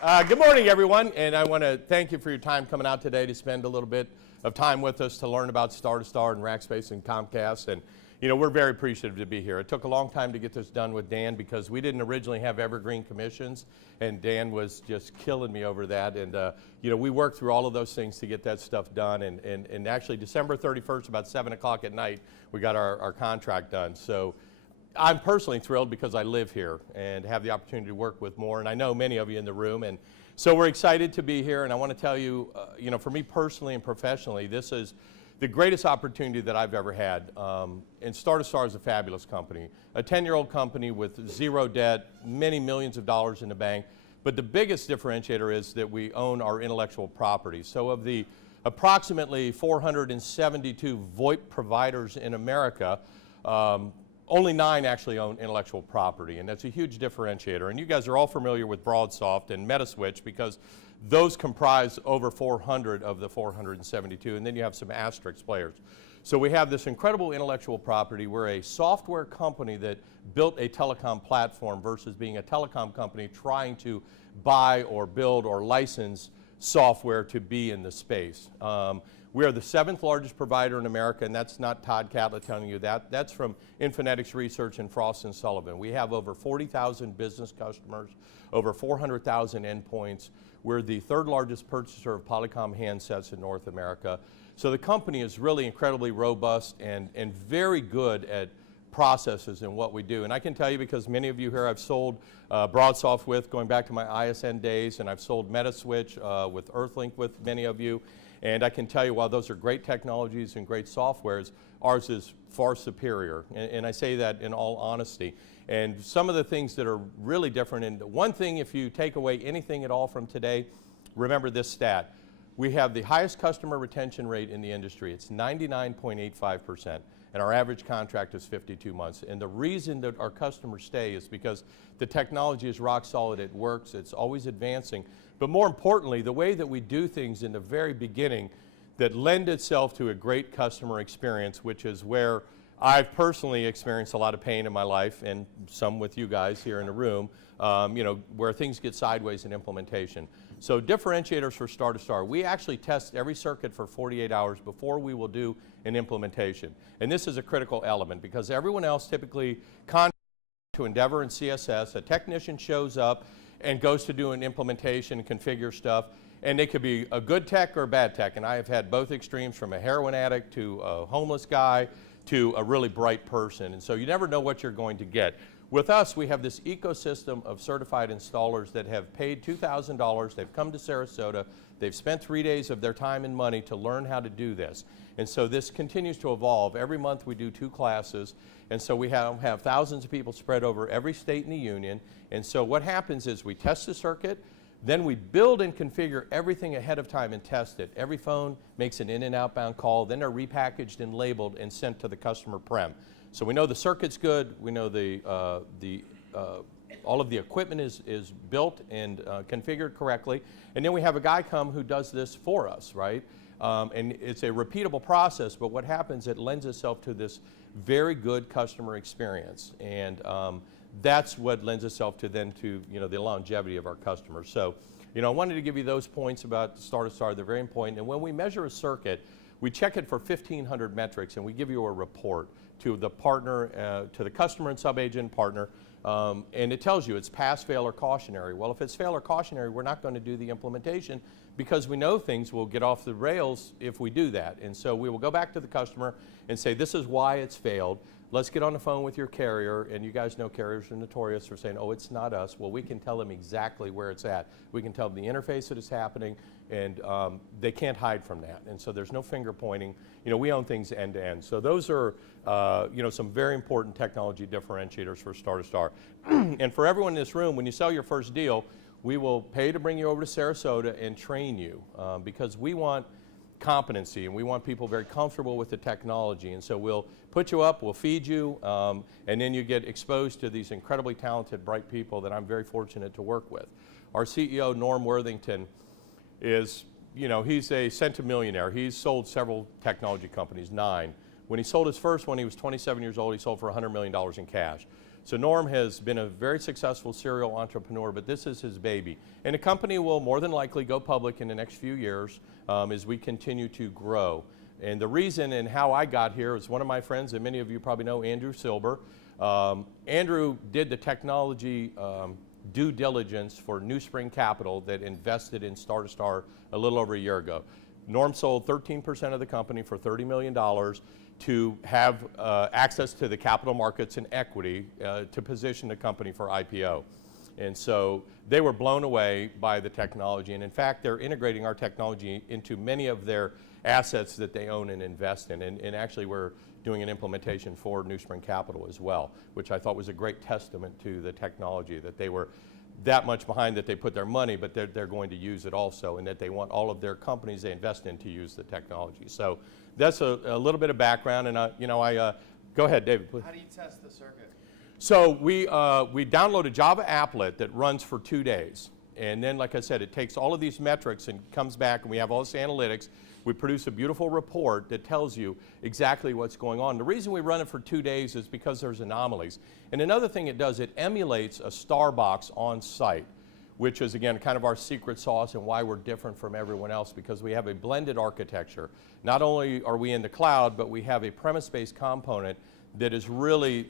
Good morning, everyone, and I want to thank you for your time coming out today to spend a little bit of time with us to learn about Star2Star and Rackspace and Comcast. And you know, we're very appreciative to be here. It took a long time to get this done with Dan because we didn't originally have evergreen commissions, and Dan was just killing me over that. And you know, we worked through all of those things to get that stuff done. And actually, December 31st, about 7 o'clock at night, we got our contract done. So I'm personally thrilled because I live here and have the opportunity to work with more, and I know many of you in the room, and so we're excited to be here. And I want to tell you, you know, for me personally and professionally, this is the greatest opportunity that I've ever had. And Star2Star is a fabulous company, a 10-year-old company with zero debt, many millions of dollars in the bank, but the biggest differentiator is that we own our intellectual property. So of the approximately 472 VoIP providers in America, only 9 actually own intellectual property, and that's a huge differentiator. And you guys are all familiar with BroadSoft and Metaswitch because those comprise over 400 of the 472, and then you have some asterisk players. So we have this incredible intellectual property. We're a software company that built a telecom platform versus being a telecom company trying to buy or build or license software to be in the space. We are the 7th largest provider in America, and that's not Todd Catlette telling you that. That's from Infinetics Research and Frost & Sullivan. We have over 40,000 business customers, over 400,000 endpoints. We're the 3rd largest purchaser of Polycom handsets in North America. So the company is really incredibly robust and very good at processes in what we do. And I can tell you, because many of you here I've sold BroadSoft with, going back to my ISN days, and I've sold Metaswitch with Earthlink with many of you. And I can tell you, while those are great technologies and great softwares, ours is far superior. And I say that in all honesty. And some of the things that are really different, and one thing, if you take away anything at all from today, remember this stat. We have the highest customer retention rate in the industry. It's 99.85%. And our average contract is 52 months. And the reason that our customers stay is because the technology is rock solid, it works, it's always advancing. But more importantly, the way that we do things in the very beginning that lend itself to a great customer experience, which is where I've personally experienced a lot of pain in my life, and some with you guys here in the room, you know, where things get sideways in implementation. So differentiators for Star2Star, we actually test every circuit for 48 hours before we will do an implementation. And this is a critical element because everyone else typically contracts to Endeavor and CSS. A technician shows up and goes to do an implementation and configure stuff, and they could be a good tech or a bad tech. And I have had both extremes, from a heroin addict to a homeless guy to a really bright person. And so you never know what you're going to get. With us, we have this ecosystem of certified installers that have paid $2,000. They've come to Sarasota. They've spent 3 days of their time and money to learn how to do this. And so this continues to evolve. Every month we do 2 classes. And so we have thousands of people spread over every state in the union. And so what happens is we test the circuit, then we build and configure everything ahead of time and test it. Every phone makes an in and outbound call, then they're repackaged and labeled and sent to the customer prem. So we know the circuit's good, we know all of the equipment is built and configured correctly, and then we have a guy come who does this for us, right? And it's a repeatable process, but what happens, it lends itself to this very good customer experience, and that's what lends itself to then to, you know, the longevity of our customers. So, you know, I wanted to give you those points about Star2Star. They're very important. And when we measure a circuit, we check it for 1,500 metrics, and we give you a report to the partner, to the customer and sub-agent partner, and it tells you it's pass, fail, or cautionary. Well, if it's fail or cautionary, we're not going to do the implementation because we know things will get off the rails if we do that. And so we will go back to the customer and say, this is why it's failed. Let's get on the phone with your carrier, and you guys know carriers are notorious for saying, oh, it's not us. Well, we can tell them exactly where it's at. We can tell them the interface that is happening, and they can't hide from that. And so there's no finger pointing. You know, we own things end to end. So those are, you know, some very important technology differentiators for Star2Star. And for everyone in this room, when you sell your first deal, we will pay to bring you over to Sarasota and train you because we want competency, and we want people very comfortable with the technology. And so we'll put you up, we'll feed you, and then you get exposed to these incredibly talented, bright people that I'm very fortunate to work with. Our CEO, Norm Worthington, is, you know, he's a centimillionaire. He's sold several technology companies, 9. When he sold his first one, he was 27 years old. He sold for $100 million in cash. So Norm has been a very successful serial entrepreneur, but this is his baby. And the company will more than likely go public in the next few years as we continue to grow. And the reason and how I got here is one of my friends, and many of you probably know Andrew Silber. Andrew did the technology due diligence for New Spring Capital that invested in Star2Star a little over a year ago. Norm sold 13% of the company for $30 million to have access to the capital markets and equity to position the company for IPO. And so they were blown away by the technology. And in fact, they're integrating our technology into many of their assets that they own and invest in. And actually, we're doing an implementation for New Spring Capital as well, which I thought was a great testament to the technology, that they were that much behind that they put their money, but they're going to use it also, and that they want all of their companies they invest in to use the technology. So that's a little bit of background, and go ahead, David, please. How do you test the circuit? So we download a Java applet that runs for 2 days. And then, like I said, it takes all of these metrics and comes back, and we have all this analytics. We produce a beautiful report that tells you exactly what's going on. The reason we run it for 2 days is because there's anomalies. And another thing it does, it emulates a Starbucks on site, which is, again, kind of our secret sauce and why we're different from everyone else, because we have a blended architecture. Not only are we in the cloud, but we have a premise-based component that is really,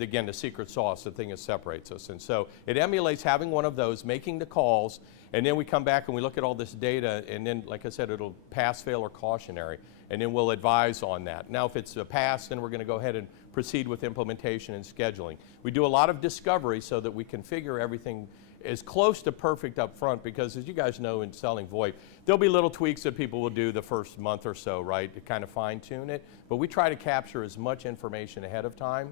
again, the secret sauce, the thing that separates us. And so it emulates having one of those, making the calls, and then we come back and we look at all this data, and then, like I said, it'll pass, fail, or cautionary, and then we'll advise on that. Now, if it's a pass, then we're going to go ahead and proceed with implementation and scheduling. We do a lot of discovery so that we configure everything as close to perfect up front, because as you guys know in selling VoIP, there'll be little tweaks that people will do the first month or so, right, to kind of fine tune it, but we try to capture as much information ahead of time.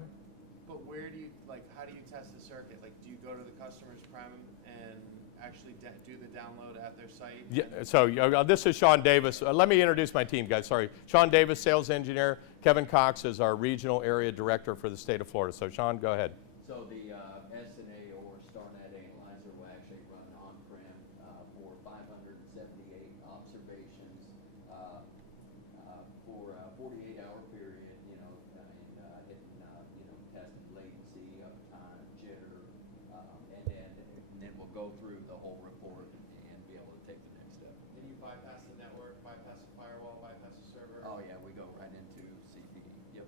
But where do you, how do you test the circuit? Do you go to the customer's prem and actually do the download at their site? Yeah, so this is Sean Davis. Let me introduce my team, guys, sorry. Sean Davis, sales engineer. Kevin Cox is our regional area director for the state of Florida. So Sean, go ahead. So the SNA or StarNet analyzer will actually run on-prem for 578 observations for a 48-hour period, and testing latency, uptime, jitter, and then we'll go through the whole report and be able to take the next step. And you bypass the network, bypass the firewall, bypass the server? Oh yeah, we go right into CPE. Yep.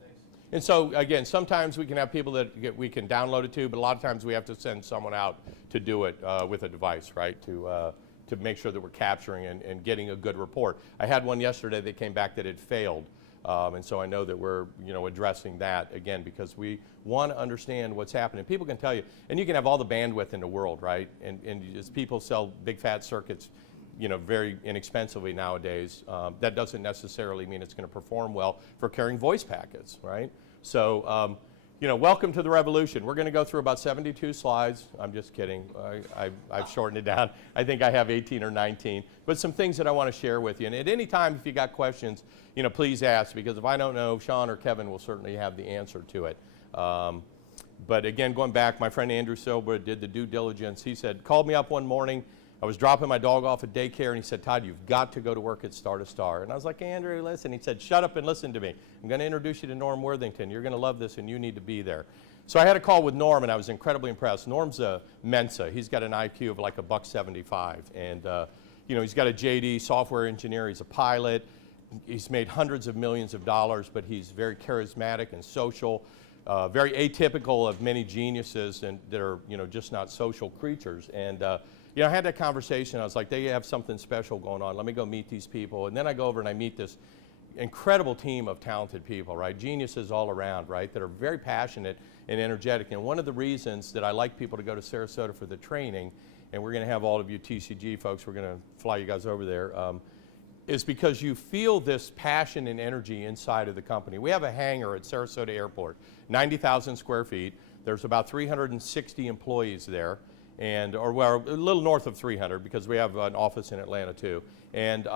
Thanks. And so, again, sometimes we can have people that we can download it to, but a lot of times we have to send someone out to do it with a device, right, to make sure that we're capturing and getting a good report. I had one yesterday that came back that it failed, and so I know that we're addressing that, again, because we want to understand what's happening. People can tell you, and you can have all the bandwidth in the world, right, and as people sell big fat circuits, very inexpensively nowadays, that doesn't necessarily mean it's going to perform well for carrying voice packets, right? So, welcome to the revolution. We're going to go through about 72 slides. I'm just kidding. I've shortened it down. I think I have 18 or 19. But some things that I want to share with you. And at any time, if you got questions, please ask, because if I don't know, Sean or Kevin will certainly have the answer to it. But again, going back, my friend Andrew Silber did the due diligence. He called me up one morning. I was dropping my dog off at daycare, and he said, Todd, you've got to go to work at Star2Star. And I was like, Andrew, listen. He said, shut up and listen to me. I'm going to introduce you to Norm Worthington. You're going to love this, and you need to be there. So I had a call with Norm, and I was incredibly impressed. Norm's a Mensa. He's got an IQ of like $175. And, he's got a JD, software engineer. He's a pilot. He's made hundreds of millions of dollars, but he's very charismatic and social, very atypical of many geniuses and that are, just not social creatures. And, I had that conversation. I was like, they have something special going on. Let me go meet these people. And then I go over and I meet this incredible team of talented people, right? Geniuses all around, right? That are very passionate and energetic. And one of the reasons that I like people to go to Sarasota for the training, and we're going to have all of you TCG folks, we're going to fly you guys over there, is because you feel this passion and energy inside of the company. We have a hangar at Sarasota Airport, 90,000 square feet. There's about 360 employees there. Or a little north of 300, because we have an office in Atlanta too. And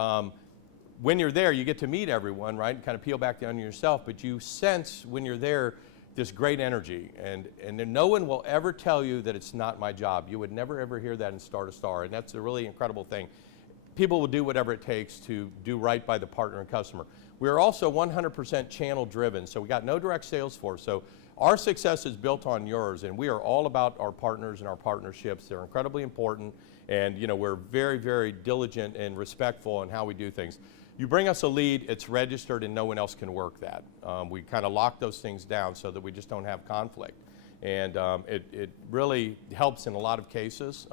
when you're there, you get to meet everyone, right? Kind of peel back the onion yourself, but you sense when you're there this great energy. And then no one will ever tell you that it's not my job. You would never ever hear that in Star2Star, and that's a really incredible thing. people will do whatever it takes to do right by the partner and customer. We are also 100% channel driven, so we got no direct sales force. So our success is built on yours, and we are all about our partners and our partnerships. They're incredibly important, and we're very, very diligent and respectful in how we do things. You bring us a lead, it's registered, and no one else can work that. We kind of lock those things down so that we just don't have conflict. And it really helps in a lot of cases.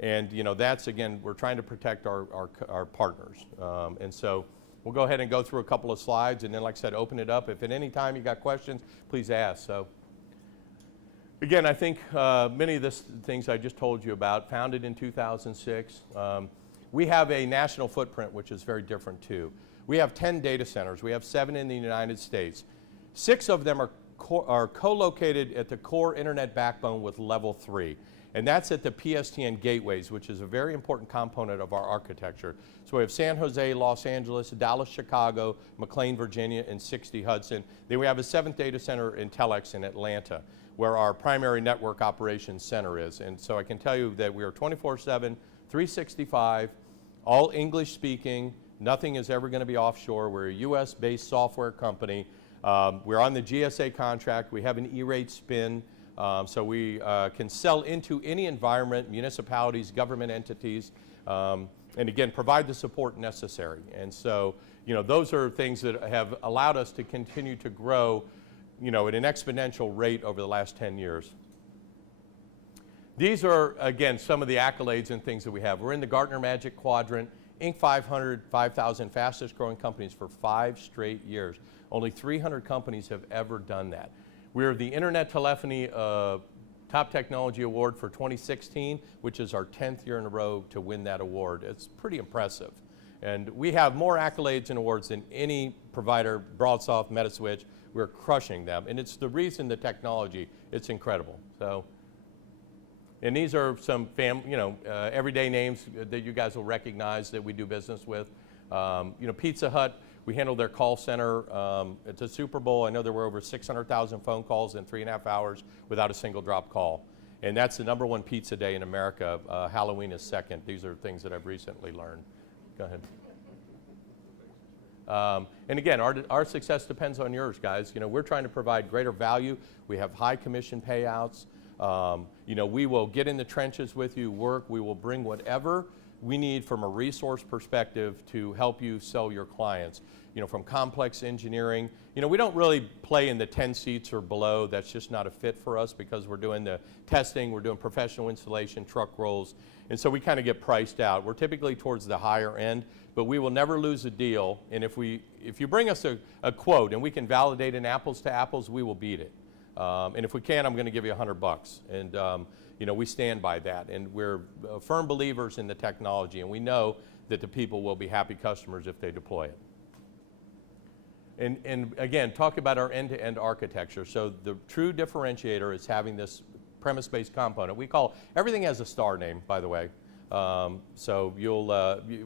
And that's, again, we're trying to protect our partners. And so we'll go ahead and go through a couple of slides, and then, like I said, open it up. If at any time you got questions, please ask. So again, I think many of the things I just told you about, founded in 2006. We have a national footprint, which is very different too. We have 10 data centers. We have 7 in the United States. 6 of them are co-located at the core internet backbone with level 3. And that's at the PSTN gateways, which is a very important component of our architecture. So we have San Jose, Los Angeles, Dallas, Chicago, McLean, Virginia, and 60 Hudson. Then we have a 7th data center in Telex in Atlanta, where our primary network operations center is. And so I can tell you that we are 24/7, 365, all English speaking. Nothing is ever going to be offshore. We're a US-based software company. We're on the GSA contract. We have an E-rate spin. So we can sell into any environment, municipalities, government entities, and again, provide the support necessary. And so, those are things that have allowed us to continue to grow, at an exponential rate over the last 10 years. These are, again, some of the accolades and things that we have. We're in the Gartner Magic Quadrant, Inc. 500, 5,000 fastest growing companies for 5 straight years. Only 300 companies have ever done that. We're the Internet Telephony Top Technology Award for 2016, which is our 10th year in a row to win that award. It's pretty impressive. And we have more accolades and awards than any provider, BroadSoft, Metaswitch. We're crushing them. And it's the reason the technology, it's incredible. So, and these are some everyday names that you guys will recognize that we do business with. Pizza Hut, we handle their call center. It's a Super Bowl. I know there were over 600,000 phone calls in 3.5 hours without a single drop call. And that's the #1 pizza day in America. Halloween is second. These are things that I've recently learned. Go ahead. And again, our success depends on yours, guys. We're trying to provide greater value. We have high commission payouts. We will get in the trenches with you, work. We will bring whatever we need from a resource perspective to help you sell your clients. From complex engineering. We don't really play in the 10 seats or below. That's just not a fit for us because we're doing the testing, we're doing professional installation, truck rolls, and so we kind of get priced out. We're typically towards the higher end, but we will never lose a deal. And if you bring us a quote and we can validate an apples to apples, we will beat it. And if we can, I'm going to give you $100. And we stand by that. And we're firm believers in the technology, and we know that the people will be happy customers if they deploy it. And again, talk about our end-to-end architecture. So the true differentiator is having this premise-based component. Everything has a star name, by the way. So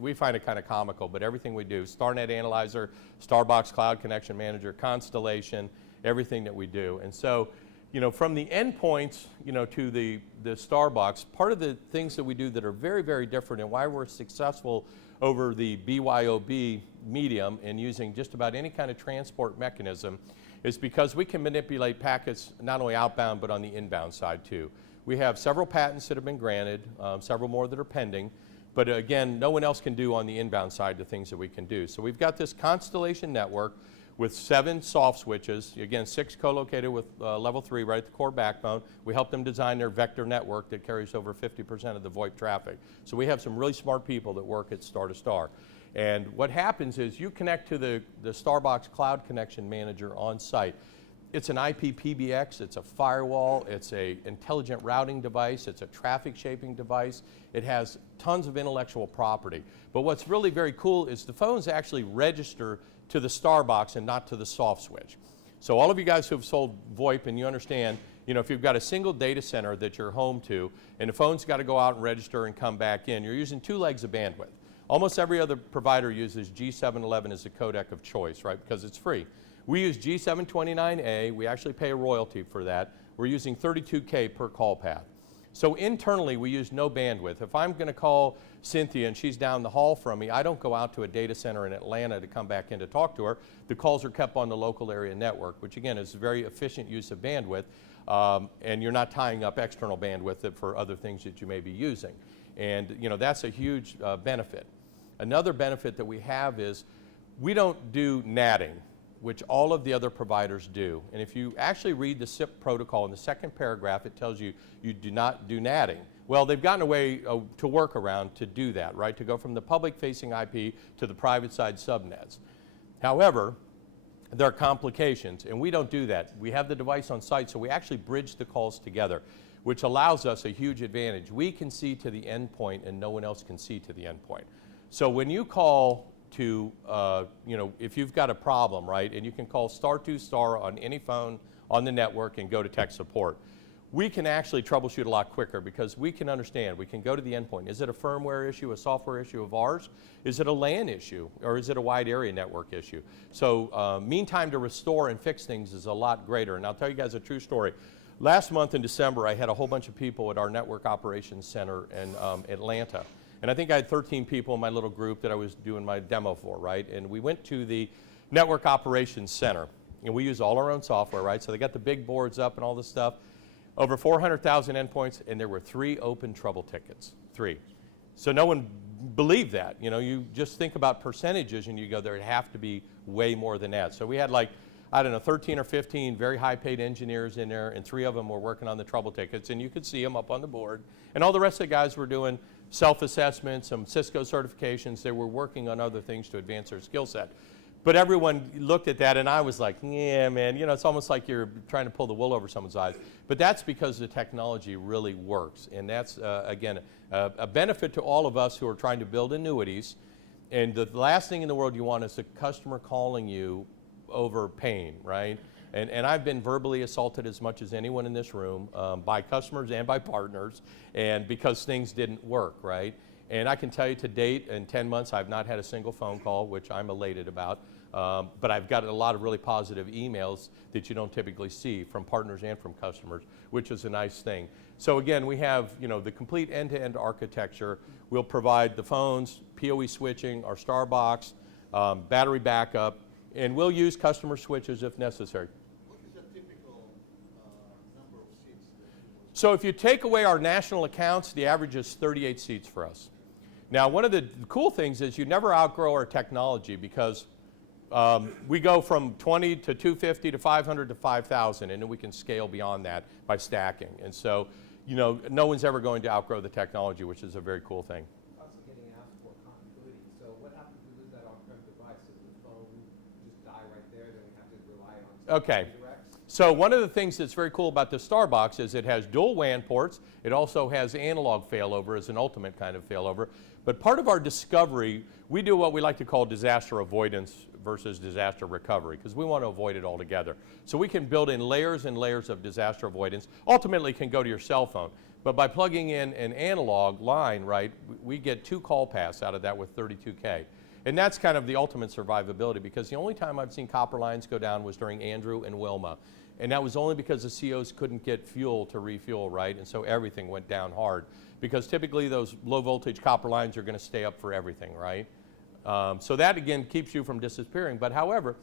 we find it kind of comical, but everything we do, StarNet Analyzer, Starbox Cloud Connection Manager, Constellation, everything that we do. And so, from the endpoints, to the Starbox, part of the things that we do that are very, very different and why we're successful over the BYOB medium and using just about any kind of transport mechanism is because we can manipulate packets not only outbound but on the inbound side too. We have several patents that have been granted, several more that are pending, but again, no one else can do on the inbound side the things that we can do. So we've got this Constellation network with 7 soft switches, again 6 co-located with level 3 right at the core backbone. We help them design their vector network that carries over 50% of the VoIP traffic. So we have some really smart people that work at Star2Star. And what happens is you connect to the Starbox Cloud Connection Manager on site. It's an IP PBX, it's a firewall, it's an intelligent routing device, it's a traffic shaping device. It has tons of intellectual property. But what's really very cool is the phones actually register to the Starbox and not to the soft switch. So all of you guys who have sold VoIP and you understand, if you've got a single data center that you're home to and the phone's got to go out and register and come back in, you're using 2 legs of bandwidth. Almost every other provider uses G711 as a codec of choice, right, because it's free. We use G729A. We actually pay a royalty for that. We're using 32K per call path. So internally, we use no bandwidth. If I'm going to call Cynthia and she's down the hall from me, I don't go out to a data center in Atlanta to come back in to talk to her. The calls are kept on the local area network, which again is a very efficient use of bandwidth, and you're not tying up external bandwidth for other things that you may be using. And that's a huge benefit. Another benefit that we have is we don't do natting, which all of the other providers do. And if you actually read the SIP protocol in the second paragraph, it tells you you do not do natting. Well, they've gotten a way to work around to do that, right? To go from the public-facing IP to the private-side subnets. However, there are complications, and we don't do that. We have the device on site, so we actually bridge the calls together, which allows us a huge advantage. We can see to the endpoint, and no one else can see to the endpoint. So when you call to, if you've got a problem, right, and you can call Star2Star on any phone on the network and go to tech support, we can actually troubleshoot a lot quicker because we can understand. We can go to the endpoint. Is it a firmware issue, a software issue of ours? Is it a LAN issue, or is it a wide area network issue? So mean time to restore and fix things is a lot greater. And I'll tell you guys a true story. Last month in December, I had a whole bunch of people at our network operations center in Atlanta. And I think I had 13 people in my little group that I was doing my demo for, right? And we went to the network operations center, and we use all our own software, right? So they got the big boards up and all this stuff. Over 400,000 endpoints, and there were 3 open trouble tickets, 3. So no one believed that. You just think about percentages, and you go, there'd have to be way more than that. So we had 13 or 15 very high-paid engineers in there, and 3 of them were working on the trouble tickets, and you could see them up on the board. And all the rest of the guys were doing self-assessment, some Cisco certifications. They were working on other things to advance their skill set. But everyone looked at that, and I was like, yeah, man, it's almost like you're trying to pull the wool over someone's eyes. But that's because the technology really works. And that's, again, a benefit to all of us who are trying to build annuities. And the last thing in the world you want is a customer calling you over pain, right? And I've been verbally assaulted as much as anyone in this room by customers and by partners, and because things didn't work, right? And I can tell you to date, in 10 months, I've not had a single phone call, which I'm elated about. But I've got a lot of really positive emails that you don't typically see from partners and from customers, which is a nice thing. So again, we have the complete end-to-end architecture. We'll provide the phones, PoE switching, our Starbox, battery backup, and we'll use customer switches if necessary. What is the typical number of seats that you will? So if you take away our national accounts, the average is 38 seats for us. Now, one of the cool things is you never outgrow our technology because we go from 20 to 250 to 500 to 5,000, and then we can scale beyond that by stacking. And so, no one's ever going to outgrow the technology, which is a very cool thing. Also getting asked for continuity. So what happens if we lose that on-prem device? Does the phone just die right there? Then we have to rely on Okay. redirects? So one of the things that's very cool about the Starbox is it has dual WAN ports. It also has analog failover as an ultimate kind of failover. But part of our discovery, we do what we like to call disaster avoidance versus disaster recovery, because we want to avoid it altogether. So we can build in layers and layers of disaster avoidance. Ultimately, it can go to your cell phone. But by plugging in an analog line, right, we get 2 call paths out of that with 32K. And that's kind of the ultimate survivability, because the only time I've seen copper lines go down was during Andrew and Wilma. And that was only because the COs couldn't get fuel to refuel, right? And so everything went down hard. Because typically those low voltage copper lines are going to stay up for everything, right? So that, again, keeps you from disappearing. But however,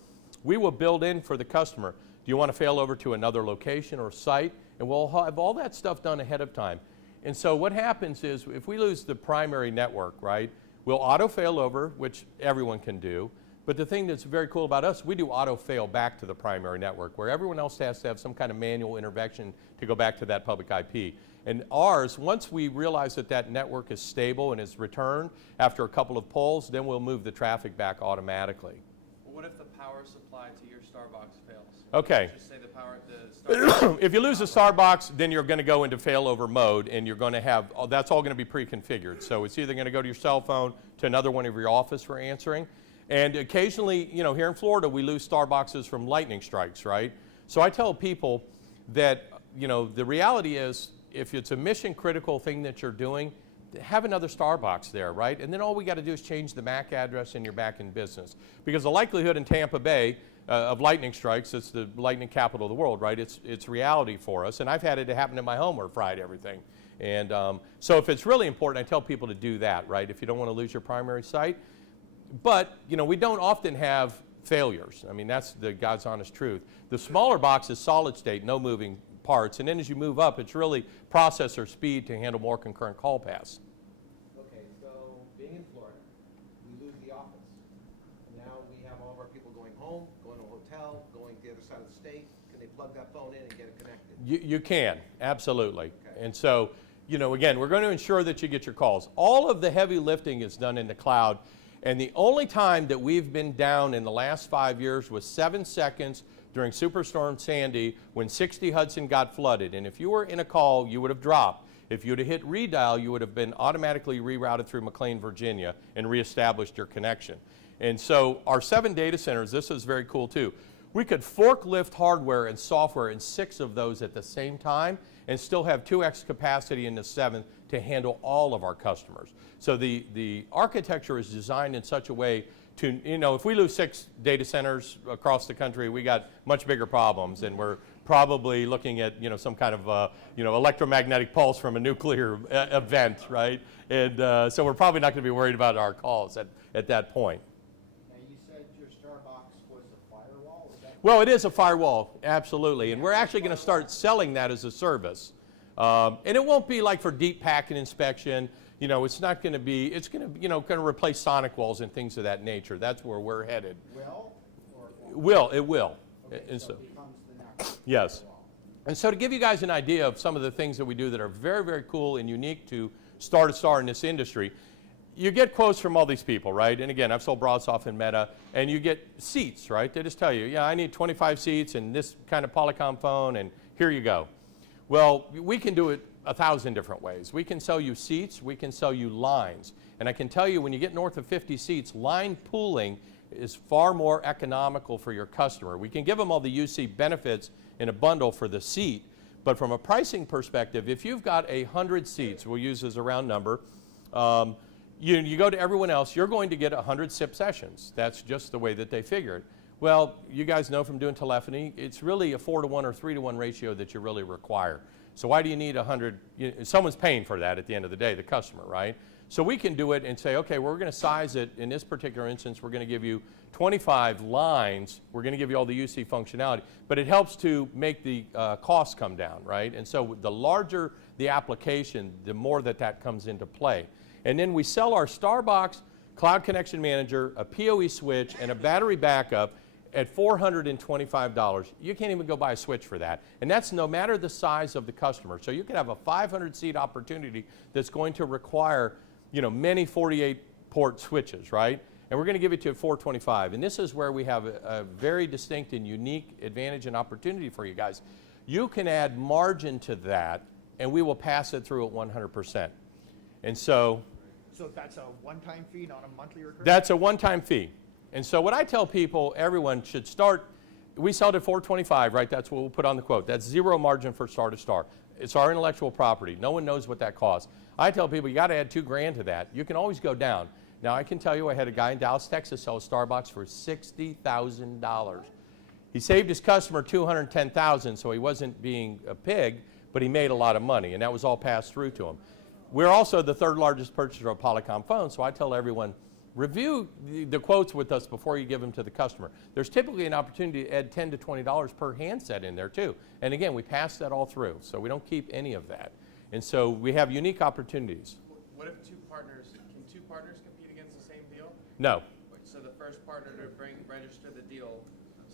we will build in for the customer. Do you want to fail over to another location or site? And we'll have all that stuff done ahead of time. And so what happens is if we lose the primary network, right, we'll auto fail over, which everyone can do. But the thing that's very cool about us, we do auto fail back to the primary network, where everyone else has to have some kind of manual intervention to go back to that public IP. And ours, once we realize that that network is stable and is returned after a couple of polls, then we'll move the traffic back automatically. Well, what if the power supply to your Starbox fails? Okay. Just say the Starbox. If you lose the Starbox, then you're going to go into failover mode, and you're going to have, that's all going to be pre-configured. So it's either going to go to your cell phone, to another one of your office for answering. And occasionally, here in Florida, we lose Starboxes from lightning strikes, right? So I tell people that, the reality is, if it's a mission critical thing that you're doing, have another Starbox there, right? And then all we got to do is change the MAC address and you're back in business. Because the likelihood in Tampa Bay of lightning strikes, it's the lightning capital of the world, right? It's reality for us. And I've had it happen in my home where it fried everything. And so if it's really important, I tell people to do that, right? If you don't want to lose your primary site. But, you know, we don't often have failures. I mean, that's the God's honest truth. The smaller box is solid state, no moving parts. And then as you move up, it's really processor speed to handle more concurrent call paths. Okay, so being in Florida, we lose the office. Now we have all of our people going home, going to a hotel, going to the other side of the state. Can they plug that phone in and get it connected? You can, absolutely. Okay. And so, you know, again, we're going to ensure that you get your calls. All of the heavy lifting is done in the cloud. And the only time that we've been down in the last 5 years was 7 seconds during Superstorm Sandy when 60 Hudson got flooded. And if you were in a call, you would have dropped. If you would have hit redial, you would have been automatically rerouted through McLean, Virginia, and reestablished your connection. And so our 7 data centers, this is very cool too. We could forklift hardware and software in 6 of those at the same time and still have 2x capacity in the 7th to handle all of our customers. So the architecture is designed in such a way to, you know, if we lose 6 data centers across the country, we got much bigger problems, and we're probably looking at, you know, some kind of, you know, electromagnetic pulse from a nuclear event, right? And so we're probably not going to be worried about our calls at that point. Now, you said your Starbucks was a firewall, is that? Well, it is a firewall, absolutely, and we're actually going to start selling that as a service. And it won't be like for deep packet inspection. You know, it's not going to be, it's going to, you know, going to replace sonic walls and things of that nature. That's where we're headed. Will? Or It will. okay, And so it becomes the next yes. firewall. And so to give you guys an idea of some of the things that we do that are very, very cool and unique to Star2Star in this industry, you get quotes from all these people, right? And again, I've sold BroadSoft and Meta, and you get seats, right? They just tell you, yeah, I need 25 seats and this kind of Polycom phone, and here you go. Well, we can do it 1,000 different ways. We can sell you seats, we can sell you lines. And I can tell you, when you get north of 50 seats, line pooling is far more economical for your customer. We can give them all the UC benefits in a bundle for the seat, but from a pricing perspective, if you've got 100 seats, we'll use as a round number, you go to everyone else, you're going to get 100 SIP sessions. That's just the way that they figure it. Well, you guys know from doing telephony, it's really a 4-to-1 or 3-to-1 ratio that you really require. So why do you need 100? Someone's paying for that at the end of the day, the customer, right? So we can do it and say, okay, we're going to size it. In this particular instance, we're going to give you 25 lines. We're going to give you all the UC functionality. But it helps to make the costs come down, right? And so the larger the application, the more that comes into play. And then we sell our Starbox Cloud Connection Manager, a PoE switch, and a battery backup at $425. You can't even go buy a switch for that. And that's no matter the size of the customer. So you could have a 500-seat opportunity that's going to require, you know, many 48-port switches, right? And we're going to give it to you at $425. And this is where we have a very distinct and unique advantage and opportunity for you guys. You can add margin to that, and we will pass it through at 100%. And so that's a one-time fee, not a monthly recurring? that's a one-time fee. And so what I tell people, everyone should start, we sell it at $425, right? That's what we'll put on the quote. That's zero margin for Star2Star. It's our intellectual property. No one knows what that costs. I tell people, you got to add $2,000 to that. You can always go down. Now, I can tell you, I had a guy in Dallas, Texas, sell a Starbucks for $60,000. He saved his customer $210,000, so he wasn't being a pig, but he made a lot of money, and that was all passed through to him. We're also the 3rd largest purchaser of Polycom phones, so I tell everyone, review the quotes with us before you give them to the customer. There's typically an opportunity to add $10 to $20 per handset in there too. And again, we pass that all through, so we don't keep any of that. And so we have unique opportunities. What if can 2 partners compete against the same deal? No. So the first partner to register the deal,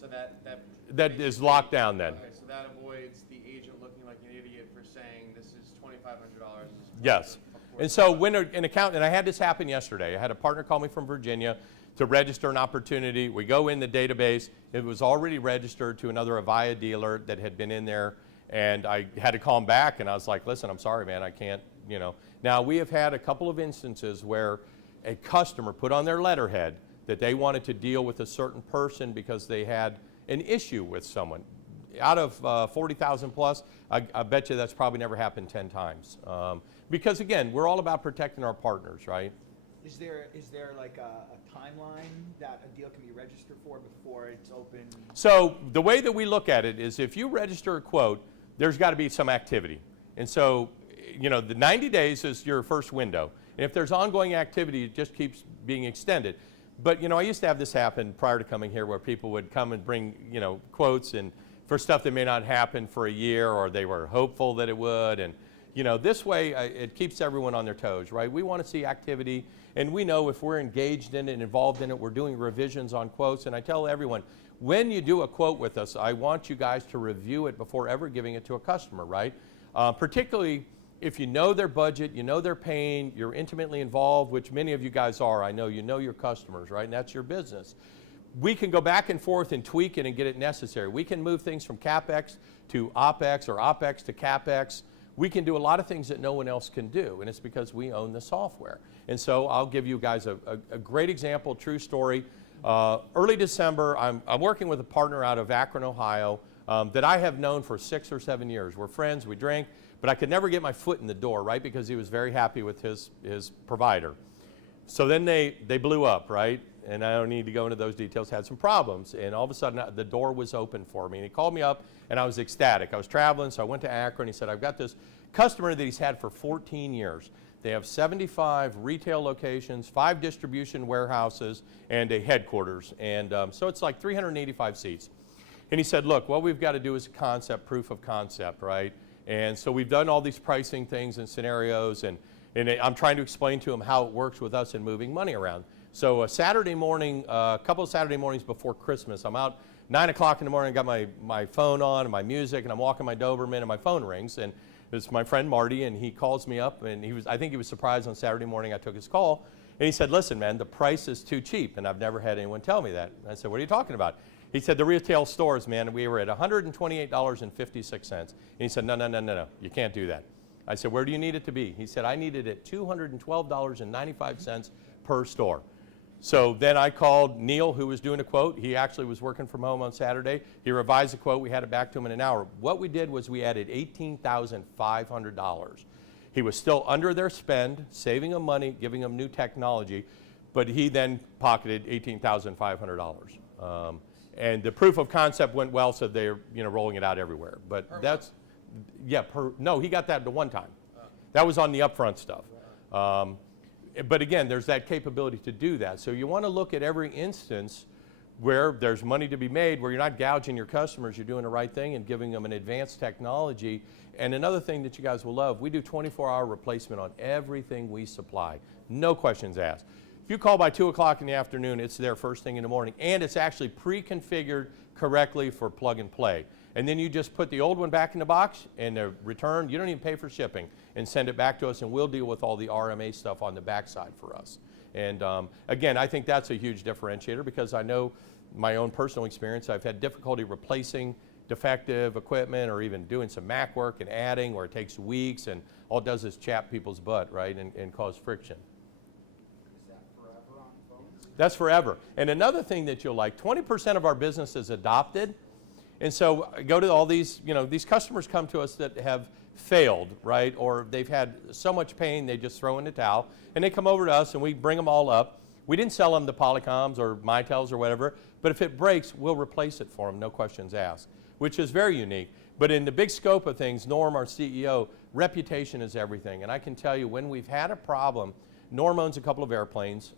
so that That is locked down then. Okay, so that avoids the agent looking like an idiot for saying this is $2,500. Yes. And so when an account, and I had this happen yesterday, I had a partner call me from Virginia to register an opportunity. We go in the database. It was already registered to another Avaya dealer that had been in there, and I had to call him back, and I was like, listen, I'm sorry, man, I can't, you know. Now, we have had a couple of instances where a customer put on their letterhead that they wanted to deal with a certain person because they had an issue with someone. Out of 40,000 plus, I bet you that's probably never happened 10 times. Because again, we're all about protecting our partners, right? Is there like a timeline that a deal can be registered for before it's open? So the way that we look at it is if you register a quote, there's got to be some activity. And so, you know, the 90 days is your first window. And if there's ongoing activity, it just keeps being extended. But, you know, I used to have this happen prior to coming here where people would come and bring, you know, quotes and for stuff that may not happen for a year, or they were hopeful that it would. And, you know, this way it keeps everyone on their toes, right? We want to see activity, and we know if we're engaged in it and involved in it, we're doing revisions on quotes. And I tell everyone, when you do a quote with us, I want you guys to review it before ever giving it to a customer, right? Particularly if you know their budget, you know their pain, you're intimately involved, which many of you guys are. I know you know your customers, right? And that's your business. We can go back and forth and tweak it and get it necessary. We can move things from CapEx to OpEx or OpEx to CapEx. We can do a lot of things that no one else can do, and it's because we own the software. And so I'll give you guys a great example, true story. Early December, I'm working with a partner out of Akron, Ohio, that I have known for 6 or 7 years. We're friends, we drink, but I could never get my foot in the door, right, because he was very happy with his provider. So then they blew up, right? And I don't need to go into those details, had some problems. And all of a sudden, the door was open for me. And he called me up, and I was ecstatic. I was traveling, so I went to Akron. He said, I've got this customer that he's had for 14 years. They have 75 retail locations, 5 distribution warehouses, and a headquarters. And so it's like 385 seats. And he said, look, what we've got to do is a concept, proof of concept, right? And so we've done all these pricing things and scenarios, and I'm trying to explain to him how it works with us in moving money around. So a Saturday morning, a couple of Saturday mornings before Christmas, I'm out 9 o'clock in the morning, I got my phone on and my music, and I'm walking my Doberman, and my phone rings, and it's my friend Marty, and he calls me up, and I think he was surprised on Saturday morning I took his call, and he said, listen, man, the price is too cheap, and I've never had anyone tell me that. And I said, what are you talking about? He said, the retail stores, man, we were at $128.56. And he said, no, you can't do that. I said, where do you need it to be? He said, I need it at $212.95 per store. So then I called Neil, who was doing a quote. He actually was working from home on Saturday. He revised the quote. We had it back to him in an hour. What we did was we added $18,500. He was still under their spend, saving them money, giving them new technology, but he then pocketed $18,500. And the proof of concept went well, so they're rolling it out everywhere. But that's, yeah, no, he got that the one time. That was on the upfront stuff. But again, there's that capability to do that. So you want to look at every instance where there's money to be made, where you're not gouging your customers, you're doing the right thing and giving them an advanced technology. And another thing that you guys will love, we do 24-hour replacement on everything we supply. No questions asked. If you call by 2 o'clock in the afternoon, it's there first thing in the morning, and it's actually pre-configured correctly for plug and play. And then you just put the old one back in the box and the return, you don't even pay for shipping, and send it back to us, and we'll deal with all the RMA stuff on the backside for us. And again, I think that's a huge differentiator, because I know my own personal experience, I've had difficulty replacing defective equipment or even doing some Mac work and adding, where it takes weeks and all it does is chap people's butt, right, and cause friction. Is that forever on phones? That's forever. And another thing that you'll like, 20% of our business is adopted. And so I go to all these, these customers come to us that have failed, right? Or they've had so much pain, they just throw in the towel. And they come over to us and we bring them all up. We didn't sell them the Polycoms or Mitels or whatever, but if it breaks, we'll replace it for them, no questions asked, which is very unique. But in the big scope of things, Norm, our CEO, reputation is everything. And I can tell you, when we've had a problem, Norm owns a couple of airplanes.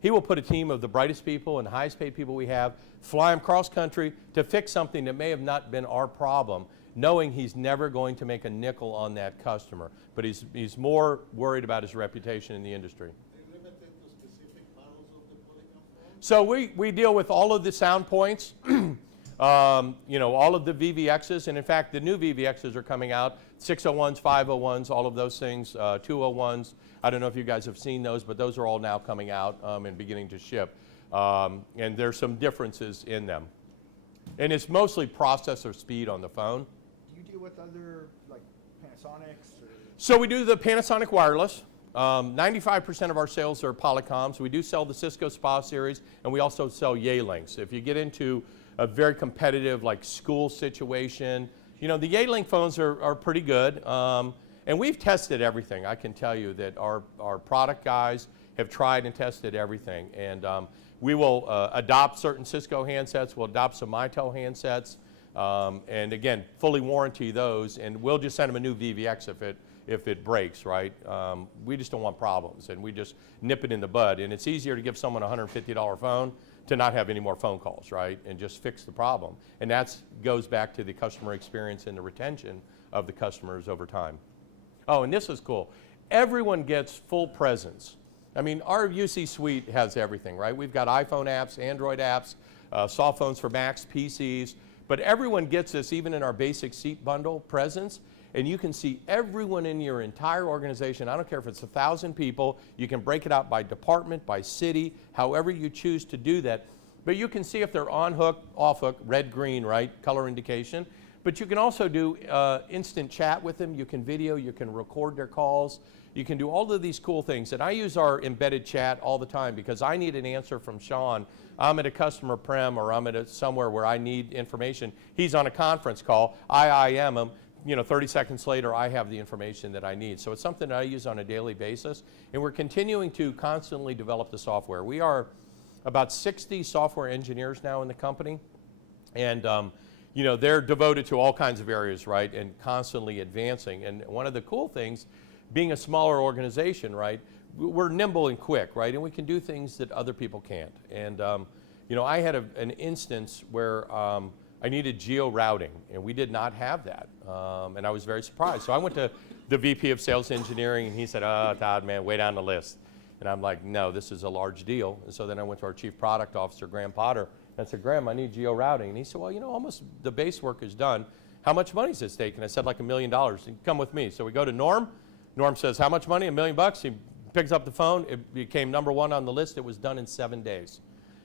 He will put a team of the brightest people and highest paid people we have, fly them cross country to fix something that may have not been our problem, knowing he's never going to make a nickel on that customer. But he's more worried about his reputation in the industry. They limited to specific models of the Polycom phone? So we deal with all of the sound points, all of the VVXs, and in fact, the new VVXs are coming out, 601s, 501s, all of those things, 201s. I don't know if you guys have seen those, but those are all now coming out and beginning to ship. And there's some differences in them. And it's mostly processor speed on the phone. Do you deal with other, like Panasonics? Or? So we do the Panasonic wireless. 95% of our sales are Polycoms. We do sell the Cisco Spa series, and we also sell Yealinks. If you get into a very competitive, like school situation, the Yealink phones are pretty good. And we've tested everything. I can tell you that our product guys have tried and tested everything. And we will adopt certain Cisco handsets. We'll adopt some Mitel handsets. And again, fully warranty those. And we'll just send them a new VVX if it breaks, right? We just don't want problems, and we just nip it in the bud. And it's easier to give someone a $150 phone to not have any more phone calls, right? And just fix the problem. And that goes back to the customer experience and the retention of the customers over time. Oh, and this is cool. Everyone gets full presence. I mean, our UC suite has everything, right? We've got iPhone apps, Android apps, soft phones for Macs, PCs, but everyone gets this even in our basic seat bundle presence, and you can see everyone in your entire organization. I don't care if it's 1,000 people, you can break it out by department, by city, however you choose to do that, but you can see if they're on hook, off hook, red, green, right, color indication. But you can also do instant chat with them. You can video, you can record their calls. You can do all of these cool things. And I use our embedded chat all the time because I need an answer from Sean. I'm at a customer prem or I'm at somewhere where I need information. He's on a conference call. I IM him. 30 seconds later, I have the information that I need. So it's something that I use on a daily basis. And we're continuing to constantly develop the software. We are about 60 software engineers now in the company. And they're devoted to all kinds of areas, right, and constantly advancing. And one of the cool things, being a smaller organization, right, we're nimble and quick, right, and we can do things that other people can't. And, I had an instance where I needed geo-routing, and we did not have that, and I was very surprised. So I went to the VP of Sales Engineering, and he said, Todd, man, way down the list. And I'm like, no, this is a large deal. And so then I went to our Chief Product Officer, Graham Potter, and I said, Graham, I need geo-routing. And he said, well, almost the base work is done. How much money is at stake? And I said, like $1 million. And come with me. So we go to Norm. Norm says, how much money? $1 million bucks. He picks up the phone. It became #1 on the list. It was done in 7 days.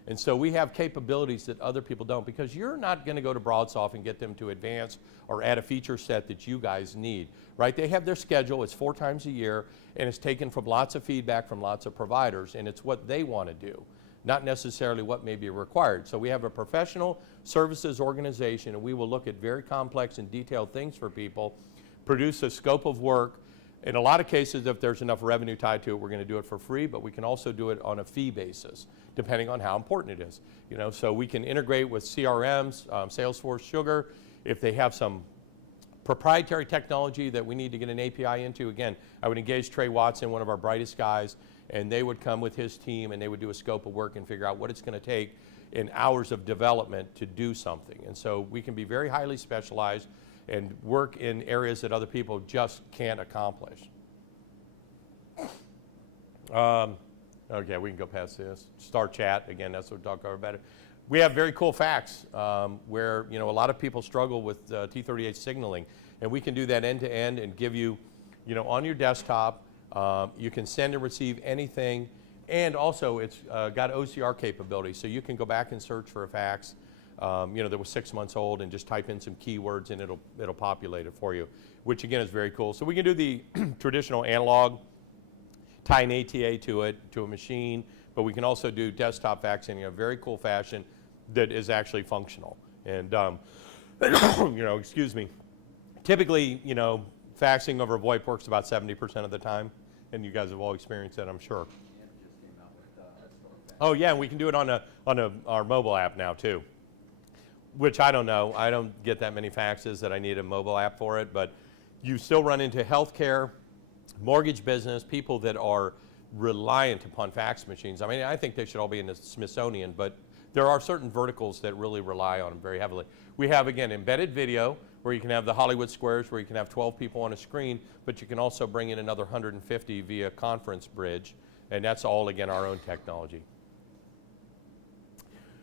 And so we have capabilities that other people don't, because you're not going to go to BroadSoft and get them to advance or add a feature set that you guys need, right? They have their schedule. It's 4 times a year, and it's taken from lots of feedback from lots of providers, and it's what they want to do, not necessarily what may be required. So we have a professional services organization, and we will look at very complex and detailed things for people, produce a scope of work. In a lot of cases, if there's enough revenue tied to it, we're going to do it for free, but we can also do it on a fee basis, depending on how important it is. So we can integrate with CRMs, Salesforce, Sugar. If they have some proprietary technology that we need to get an API into, again, I would engage Trey Watson, one of our brightest guys, and they would come with his team and they would do a scope of work and figure out what it's going to take in hours of development to do something. And so we can be very highly specialized and work in areas that other people just can't accomplish. Okay, we can go past this. Star Chat, again, that's what we'll talk about it. We have very cool fax where, a lot of people struggle with T38 signaling, and we can do that end to end and give you, on your desktop, you can send and receive anything, and also it's got OCR capability, so you can go back and search for a fax that was 6 months old and just type in some keywords and it'll populate it for you, which again is very cool. So we can do the traditional analog, tie an ATA to it, to a machine, but we can also do desktop faxing in a very cool fashion that is actually functional. And, excuse me, typically, faxing over VoIP works about 70% of the time, and you guys have all experienced that, I'm sure. Just came out with StarFax. Oh yeah, and we can do it on our mobile app now too, which I don't know. I don't get that many faxes that I need a mobile app for it, but you still run into healthcare, mortgage business, people that are reliant upon fax machines. I mean, I think they should all be in the Smithsonian, but there are certain verticals that really rely on them very heavily. We have, again, embedded video, where you can have the Hollywood Squares, where you can have 12 people on a screen, but you can also bring in another 150 via conference bridge, and that's all, again, our own technology.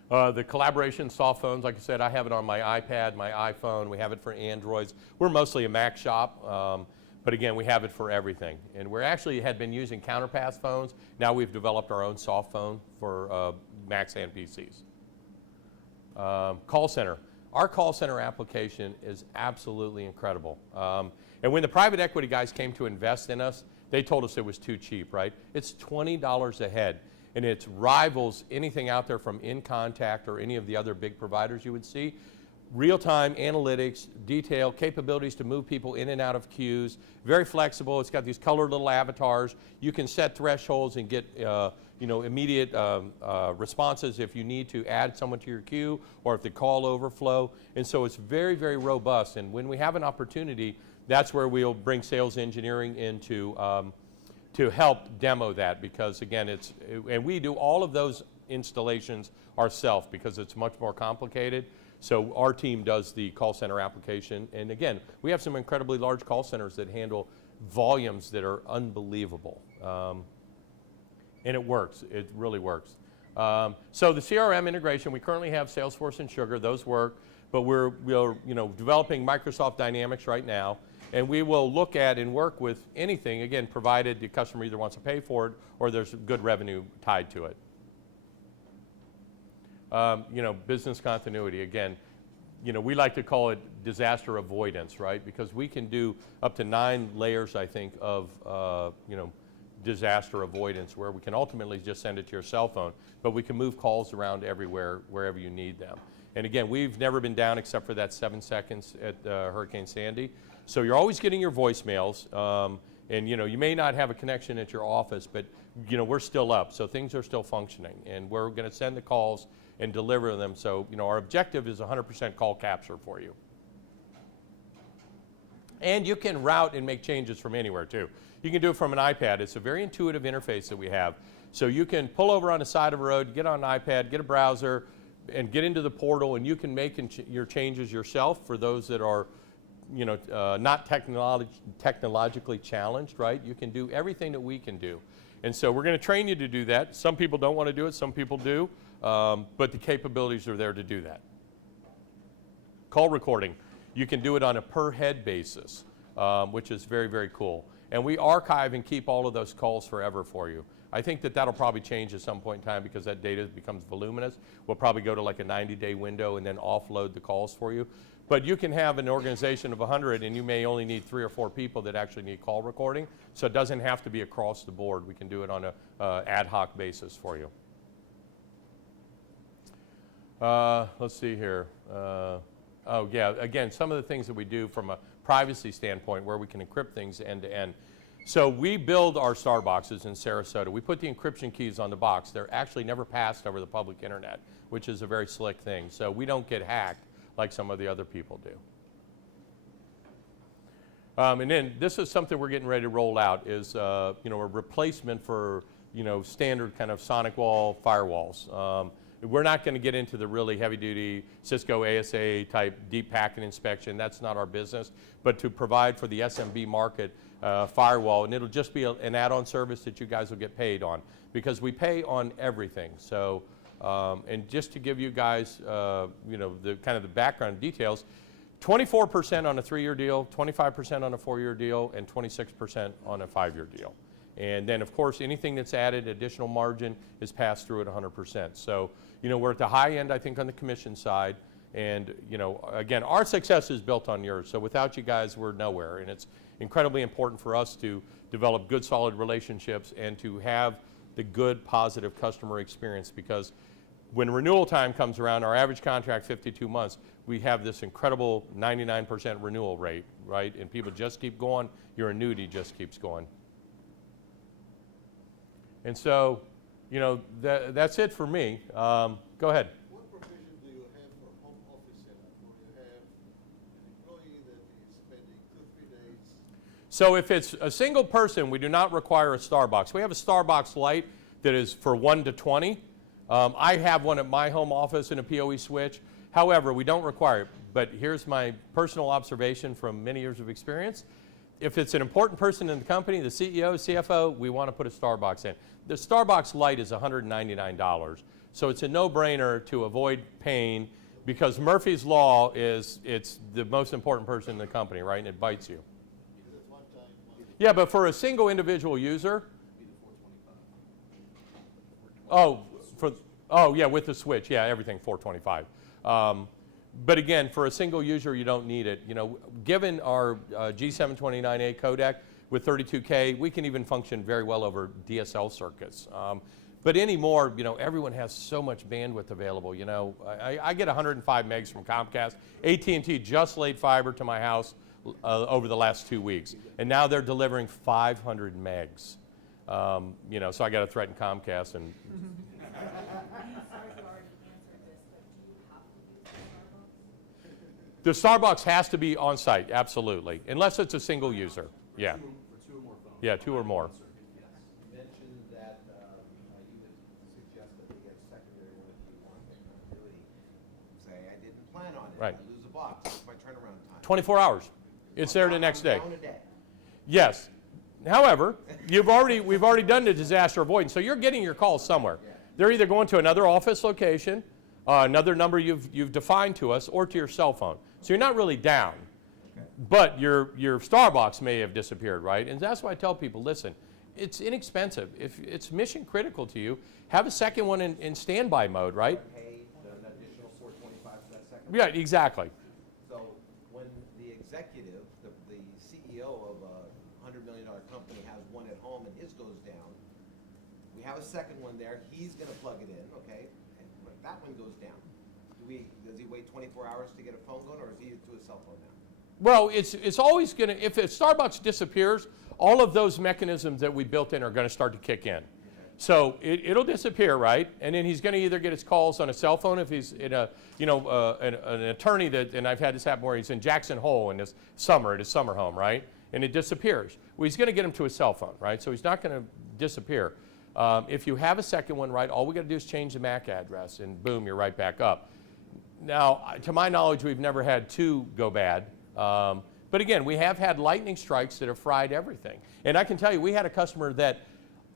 The collaboration soft phones, like I said, I have it on my iPad, my iPhone. We have it for Androids. We're mostly a Mac shop, but again, we have it for everything. And we actually had been using counterpass phones. Now we've developed our own soft phone for Macs and PCs. Call center. Our call center application is absolutely incredible. And when the private equity guys came to invest in us, they told us it was too cheap, right? It's $20 a head. And it rivals anything out there from InContact or any of the other big providers you would see. Real-time analytics, detail, capabilities to move people in and out of queues, very flexible. It's got these colored little avatars. You can set thresholds and get immediate responses if you need to add someone to your queue or if the call overflow. And so it's very, very robust. And when we have an opportunity, that's where we'll bring sales engineering in to help demo that, because again, and we do all of those installations ourselves because it's much more complicated. So our team does the call center application. And again, we have some incredibly large call centers that handle volumes that are unbelievable. And it works, it really works. So the CRM integration, we currently have Salesforce and Sugar, those work, but we're developing Microsoft Dynamics right now, and we will look at and work with anything, again, provided the customer either wants to pay for it or there's good revenue tied to it. Business continuity, again, we like to call it disaster avoidance, right? Because we can do up to 9 layers, I think, of, disaster avoidance, where we can ultimately just send it to your cell phone, but we can move calls around everywhere, wherever you need them. And again, we've never been down except for that 7 seconds at Hurricane Sandy. So you're always getting your voicemails, and you may not have a connection at your office, but we're still up, so things are still functioning, and we're going to send the calls and deliver them. So our objective is 100% call capture for you. And you can route and make changes from anywhere too. You can do it from an iPad. It's a very intuitive interface that we have. So you can pull over on the side of a road, get on an iPad, get a browser, and get into the portal, and you can make your changes yourself for those that are not technologically challenged, right? You can do everything that we can do. And so we're going to train you to do that. Some people don't want to do it, some people do, but the capabilities are there to do that. Call recording. You can do it on a per head basis, which is very, very cool. And we archive and keep all of those calls forever for you. I think that that'll probably change at some point in time because that data becomes voluminous. We'll probably go to like a 90-day window and then offload the calls for you. But you can have an organization of 100 and you may only need 3 or 4 people that actually need call recording. So it doesn't have to be across the board. We can do it on a ad hoc basis for you. Let's see here. Oh yeah, again, some of the things that we do from a privacy standpoint where we can encrypt things end to end. So we build our Star boxes in Sarasota. We put the encryption keys on the box. They're actually never passed over the public internet, which is a very slick thing. So we don't get hacked like some of the other people do. And then this is something we're getting ready to roll out is a replacement for standard kind of sonic wall firewalls. We're not going to get into the really heavy-duty Cisco ASA type deep packet inspection. That's not our business. But to provide for the SMB market firewall, and it'll just be an add-on service that you guys will get paid on because we pay on everything. So, and just to give you guys, the kind of the background details, 24% on a 3-year deal, 25% on a 4-year deal, and 26% on a 5-year deal. And then, of course, anything that's added, additional margin, is passed through at 100%. So, we're at the high end, I think, on the commission side. And, again, our success is built on yours. So without you guys, we're nowhere. And it's incredibly important for us to develop good, solid relationships and to have the good, positive customer experience. Because when renewal time comes around, our average contract, 52 months, we have this incredible 99% renewal rate, right? And people just keep going. Your annuity just keeps going. And so, that's it for me. Go ahead. What provision do you have for home office setup? Or you have an employee that is spending 2-3 days? So if it's a single person, we do not require a Starbucks. We have a Starbucks Lite that is for 1 to 20. I have one at my home office in a PoE switch. However, we don't require it. But here's my personal observation from many years of experience. If it's an important person in the company, the CEO, CFO, we want to put a Starbucks in. The Starbucks Lite is $199. So it's a no-brainer to avoid paying because Murphy's Law is it's the most important person in the company, right? And it bites you. Because at one time, Yeah, but for a single individual user, oh yeah, with the switch, yeah, everything $425. But again, for a single user, you don't need it. Given our G729A codec with 32K, we can even function very well over DSL circuits. But anymore, everyone has so much bandwidth available. I get 105 megs from Comcast. AT&T just laid fiber to my house over the last 2 weeks, and now they're delivering 500 megs. You know, so I got to threaten Comcast and. Sorry to already answer this, but do you have to use the Starbucks? The Starbucks has to be on site, absolutely, unless it's a single user. Yeah. For 2 or more phones. Yeah, 2 or more. Yes. You mentioned that you would suggest that they get a secondary one if you want. They not really say, I didn't plan on it. Right. I lose a box. What's my turnaround time? 24 hours. It's there the I'm next day. down a day. Yes. However, we've already done the disaster avoidance, so you're getting your calls somewhere. They're either going to another office location, another number you've defined to us, or to your cell phone. So you're not really down. But your Starbucks may have disappeared, right? And that's why I tell people, listen, it's inexpensive. If it's mission critical to you, have a second one in standby mode, right? Pay an additional $4.25 for that second. Yeah, exactly. So when the executive, the CEO of a $100 million company has one at home and his goes down, we have a second one there, he's gonna plug it in, okay? And when that one goes down, does he wait 24 hours to get a phone going, or is he to his cell phone now? Well, it's always going to, if Starbucks disappears, all of those mechanisms that we built in are going to start to kick in. So it'll disappear, right? And then he's going to either get his calls on a cell phone if he's in a, you know, an attorney that, and I've had this happen where he's in Jackson Hole in this summer at his summer home, right? And it disappears. Well, he's going to get him to his cell phone, right? So he's not going to disappear. If you have a second one, right, all we got to do is change the MAC address, and boom, you're right back up. Now, to my knowledge, we've never had 2 go bad. But again, we have had lightning strikes that have fried everything. And I can tell you, we had a customer that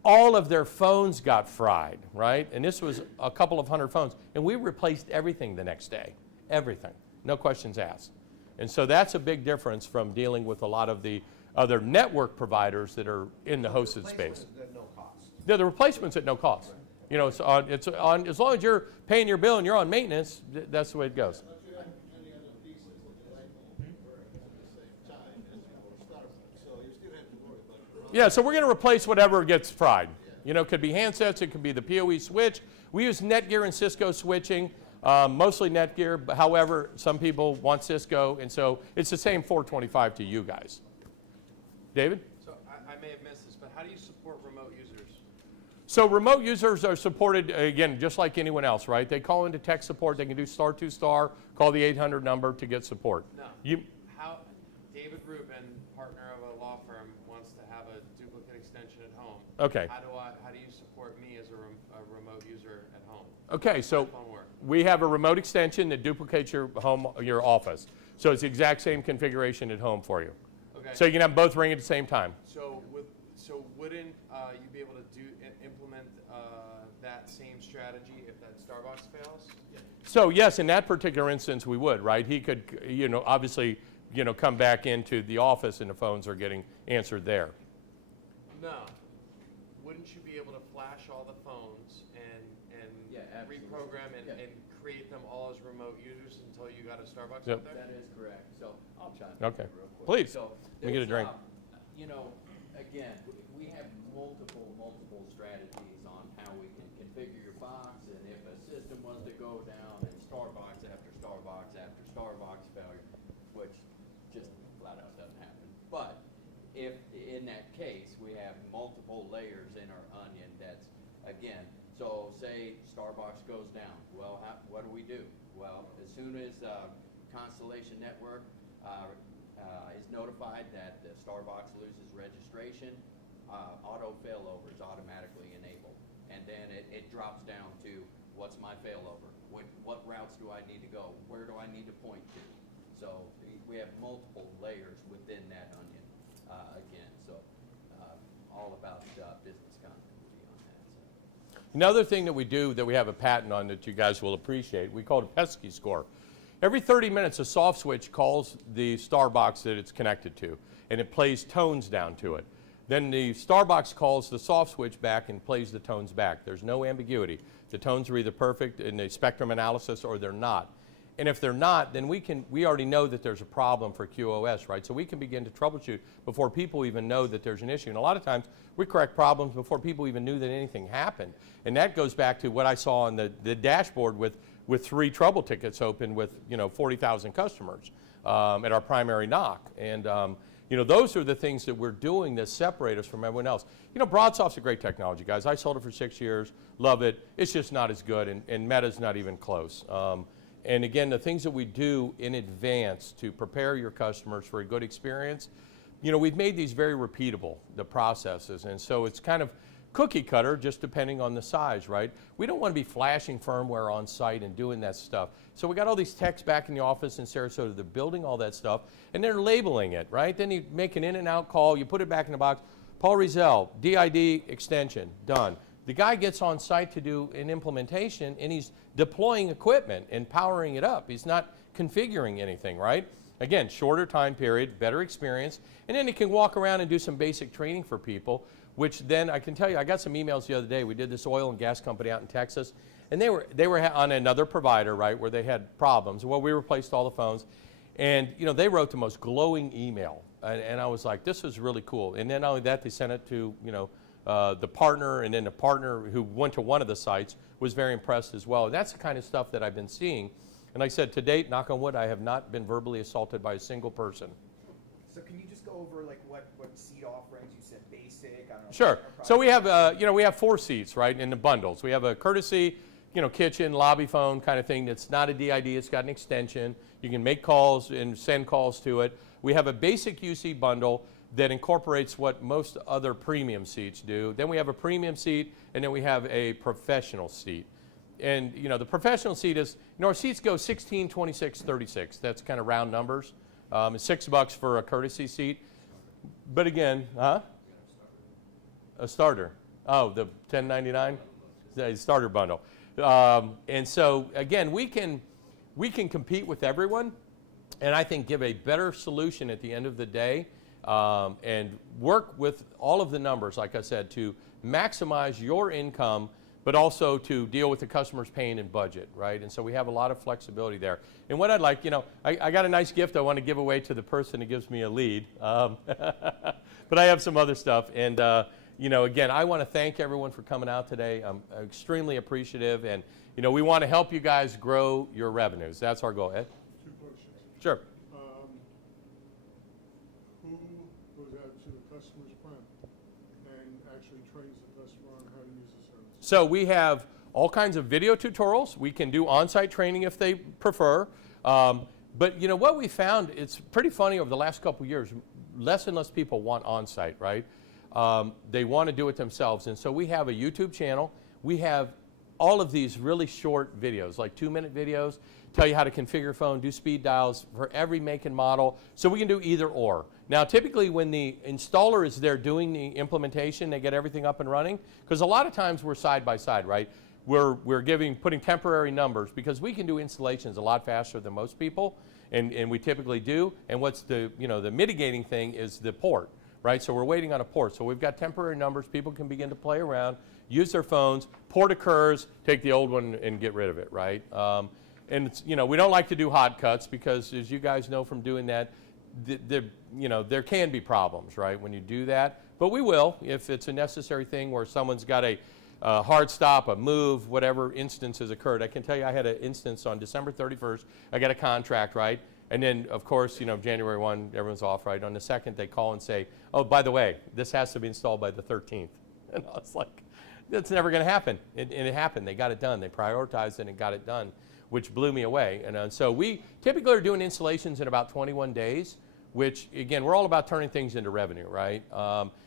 all of their phones got fried, right? And this was a couple of hundred phones. And we replaced everything the next day. Everything. No questions asked. And so that's a big difference from dealing with a lot of the other network providers that are in the hosted space. Replacement at no cost. Yeah, the replacement's at no cost. You know, it's on, as long as you're paying your bill and you're on maintenance, that's the way it goes. But you have any other pieces of the light bulb work at the same time as your Starbucks, so you still have to worry about your. Yeah, so we're going to replace whatever gets fried. You know, it could be handsets, it could be the PoE switch. We use Netgear and Cisco switching, mostly Netgear. But however, some people want Cisco, and so it's the same 425 to you guys. David? So I may have missed this, but how do you support remote users? So remote users are supported, again, just like anyone else, right? They call into tech support. They can do Star2Star, call the 800 number to get support. No. How David Rubin, partner of a law firm, wants to have a duplicate extension at home. Okay. How do you support me as a remote user at home? Okay, so How does that work? we have a remote extension that duplicates your home, your office. So it's the exact same configuration at home for you. Okay. So you can have both ring at the same time. So wouldn't you be able to implement that same strategy if that Starbucks fails? So yes, in that particular instance, we would, right? He could, you know, obviously, you know, come back into the office and the phones are getting answered there. No. Wouldn't you be able to flash all the phones and Yeah, absolutely. reprogram Yeah. and create them all as remote users until you got a Starbucks Yep. out there? That is correct. So I'll chime in Okay. real quick. Please. So Let me get a there's, drink. You know, again, we have multiple strategies on how we can configure your box, and if a system was to go down and Starbucks after Starbucks failure, which just flat out doesn't happen. But if in that case, we have multiple layers in our onion that's, again, so say Starbucks goes down, well, what do? Well, as soon as Constellation Network is notified that the Starbucks loses registration, auto failover is automatically enabled. And then it drops down to what's my failover? What routes do I need to go? Where do I need to point to? So we have multiple layers within that onion again. So all about business continuity on that. So. Another thing that we do that we have a patent on that you guys will appreciate, we call it a pesky score. Every 30 minutes, a soft switch calls the Starbucks that it's connected to, and it plays tones down to it. Then the Starbucks calls the soft switch back and plays the tones back. There's no ambiguity. The tones are either perfect in the spectrum analysis or they're not. And if they're not, then we already know that there's a problem for QoS, right? So we can begin to troubleshoot before people even know that there's an issue. And a lot of times, we correct problems before people even knew that anything happened. And that goes back to what I saw on the dashboard with 3 trouble tickets open with 40,000 customers at our primary knock. And You know, those are the things that we're doing that separate us from everyone else. You know, BroadSoft's a great technology, guys. I sold it for 6 years, love it. It's just not as good, and Meta's not even close. And again, the things that we do in advance to prepare your customers for a good experience, you know, we've made these very repeatable, the processes, and so it's kind of cookie cutter, just depending on the size, right? We don't want to be flashing firmware on site and doing that stuff. So we got all these techs back in the office in Sarasota, they're building all that stuff, and they're labeling it, right? Then you make an in and out call, you put it back in the box, Paul Rizel, DID extension, done. The guy gets on site to do an implementation, and he's deploying equipment and powering it up. He's not configuring anything, right? Again, shorter time period, better experience, and then he can walk around and do some basic training for people, which then I can tell you, I got some emails the other day. We did this oil and gas company out in Texas, and they were on another provider, right, where they had problems. Well, we replaced all the phones, and you know, they wrote the most glowing email, and I was like, this is really cool. And then not only that, they sent it to, you know, the partner, and then the partner who went to one of the sites was very impressed as well. And that's the kind of stuff that I've been seeing. And like I said, to date, knock on wood, I have not been verbally assaulted by a single person. So can you just go over like what seat offerings? You said basic, I don't know. Sure. So we have, you know, we have 4 seats, right, in the bundles. We have a courtesy, you know, kitchen, lobby phone kind of thing that's not a DID, it's got an extension. You can make calls and send calls to it. We have a basic UC bundle that incorporates what most other premium seats do. Then we have a premium seat, and then we have a professional seat. And, you know, the professional seat is, you know, our seats go 16, 26, 36. That's kind of round numbers. It's $6 for a courtesy seat. But again, a starter. Oh, the $10.99? The starter bundle. And so, again, we can compete with everyone, and I think give a better solution at the end of the day, and work with all of the numbers, like I said, to maximize your income, but also to deal with the customer's pain and budget, right? And so we have a lot of flexibility there. And what I'd like, you know, I got a nice gift I want to give away to the person who gives me a lead, but I have some other stuff. And, you know, again, I want to thank everyone for coming out today. I'm extremely appreciative, and, you know, we want to help you guys grow your revenues. That's our goal. Ed? 2 questions. Sure. Who goes out to the customer's prem and actually trains the customer on how to use the service? So we have all kinds of video tutorials. We can do on-site training if they prefer. But you know what we found, it's pretty funny over the last couple of years, less and less people want on-site, right? They want to do it themselves. And so we have a YouTube channel. We have all of these really short videos, like 2-minute videos, tell you how to configure your phone, do speed dials for every make and model. So we can do either or. Now, typically when the installer is there doing the implementation, they get everything up and running, because a lot of times we're side by side, right? We're putting temporary numbers, because we can do installations a lot faster than most people, and we typically do. And what's the, you know, the mitigating thing is the port, right? So we're waiting on a port. So we've got temporary numbers. People can begin to play around, use their phones. Port occurs, take the old one and get rid of it, right? And it's, you know, we don't like to do hot cuts, because as you guys know from doing that, you know, there can be problems, right, when you do that. But we will, if it's a necessary thing where someone's got a hard stop, a move, whatever instance has occurred. I can tell you I had an instance on December 31st. I got a contract, right? And then, of course, you know, January 1, everyone's off, right? On the 2nd, they call and say, oh, by the way, this has to be installed by the 13th. And I was like, that's never going to happen. And it happened. They got it done. They prioritized it and got it done, which blew me away. And so we typically are doing installations in about 21 days, which, again, we're all about turning things into revenue, right?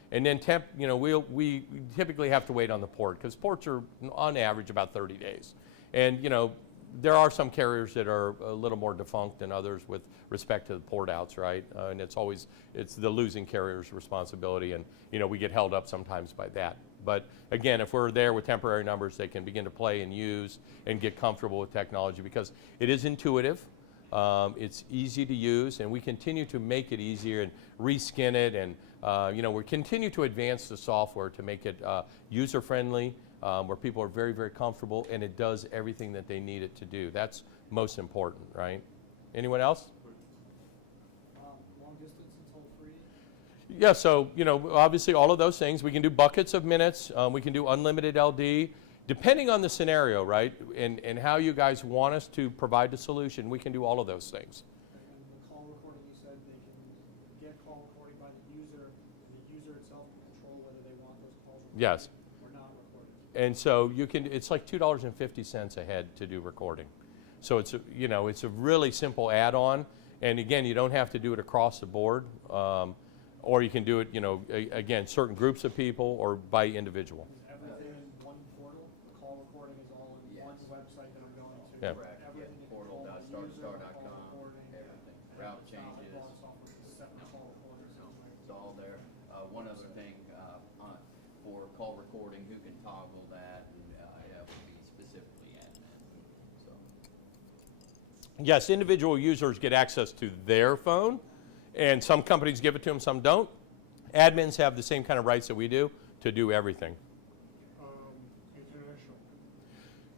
And then, you know, we typically have to wait on the port, because ports are, on average, about 30 days. And, you know, there are some carriers that are a little more defunct than others with respect to the port outs, right? And it's the losing carrier's responsibility, and, you know, we get held up sometimes by that. But again, if we're there with temporary numbers, they can begin to play and use and get comfortable with technology, because it is intuitive. It's easy to use, and we continue to make it easier and reskin it, and you know, we continue to advance the software to make it user-friendly, where people are very, very comfortable, and it does everything that they need it to do. That's most important, right? Anyone else? Long distance and toll-free? Yeah, so, you know, obviously all of those things. We can do buckets of minutes. We can do unlimited LD. Depending on the scenario, right, and how you guys want us to provide the solution, we can do all of those things. And the call recording, you said they can get call recording by the user, and the user itself can control whether they want those calls recorded Yes. or not recorded. And so you can, it's like $2.50 a head to do recording. So it's, it's a really simple add-on. And again, you don't have to do it across the board. Or you can do it, again, certain groups of people or by individual. Is everything in one portal? The call recording is all in one website that I'm going to? Yeah. Correct, yeah, Everything in control of the user, portal.star2star.com, call recording, everything, and route it's not like changes, a lot of software to set the call recorders anyway. it's all there. One other thing, for call recording, who can toggle that, and, that would be specifically admin, so. Yes, individual users get access to their phone, and some companies give it to them, some don't. Admins have the same kind of rights that we do to do everything. International.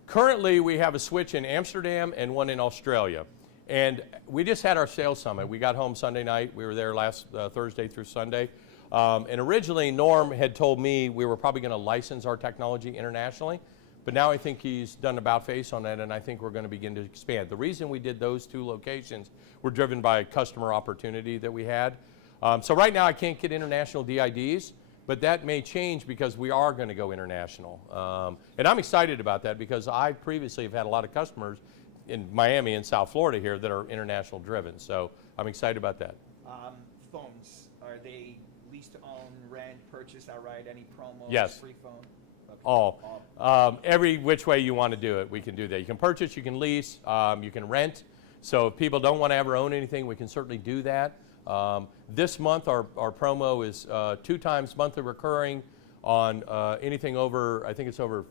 Currently, we have a switch in Amsterdam and one in Australia. And we just had our sales summit. We got home Sunday night. We were there last Thursday through Sunday. And originally, Norm had told me we were probably going to license our technology internationally. But now I think he's done about face on that, and I think we're going to begin to expand. The reason we did those two locations were driven by customer opportunity that we had. So right now, I can't get international DIDs, but that may change because we are going to go international. And I'm excited about that because I previously have had a lot of customers in Miami and South Florida here that are international driven. So I'm excited about that. Phones, are they lease to own, rent, purchase outright, any promos? Yes. Free phone? Okay. All. Every which way you want to do it, we can do that. You can purchase, you can lease, you can rent. So if people don't want to ever own anything, we can certainly do that. This month, our promo is 2 times monthly recurring on anything over, I think it's over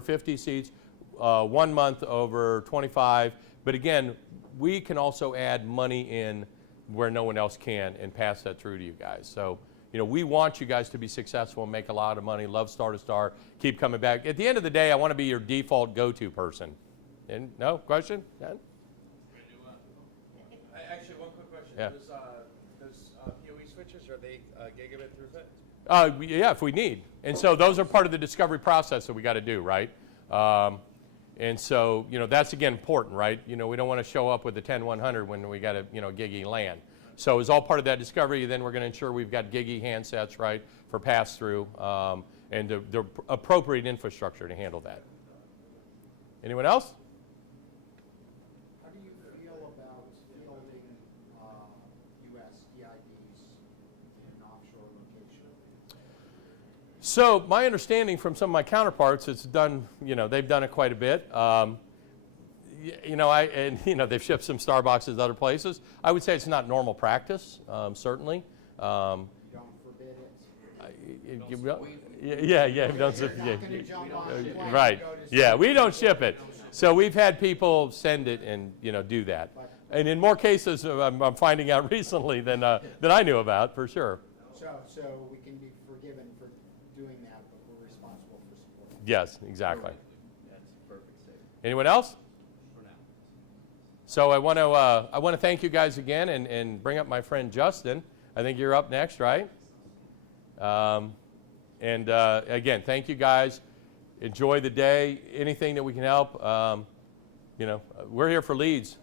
50 seats, 1 month over 25. But again, we can also add money in where no one else can and pass that through to you guys. So, we want you guys to be successful and make a lot of money. Love Star2Star. Keep coming back. At the end of the day, I want to be your default go-to person. And no question? None? Actually, one quick question. Yeah. Those PoE switches, are they gigabit through fit? Yeah, if we need. And so those are part of the discovery process that we got to do, right? And so, that's again important, right? We don't want to show up with the 10100 when we got a, giggy LAN. So it's all part of that discovery. Then we're going to ensure we've got giggy handsets, right, for pass-through and the appropriate infrastructure to handle that. Anyone else? How do you feel about fielding U.S. EIDs in an offshore location? So my understanding from some of my counterparts, it's done, they've done it quite a bit. They've shipped some Starbucks to other places. I would say it's not normal practice, certainly. You don't forbid it? Right. Yeah, we don't ship it. So we've had people send it and, do that. And in more cases, I'm finding out recently than I knew about, for sure. So we can be forgiven for doing that, but we're responsible for support. Yes, exactly. That's a perfect statement. Anyone else? So I want to thank you guys again and bring up my friend Justin. I think you're up next, right? Again, thank you guys. Enjoy the day. Anything that we can help, we're here for leads.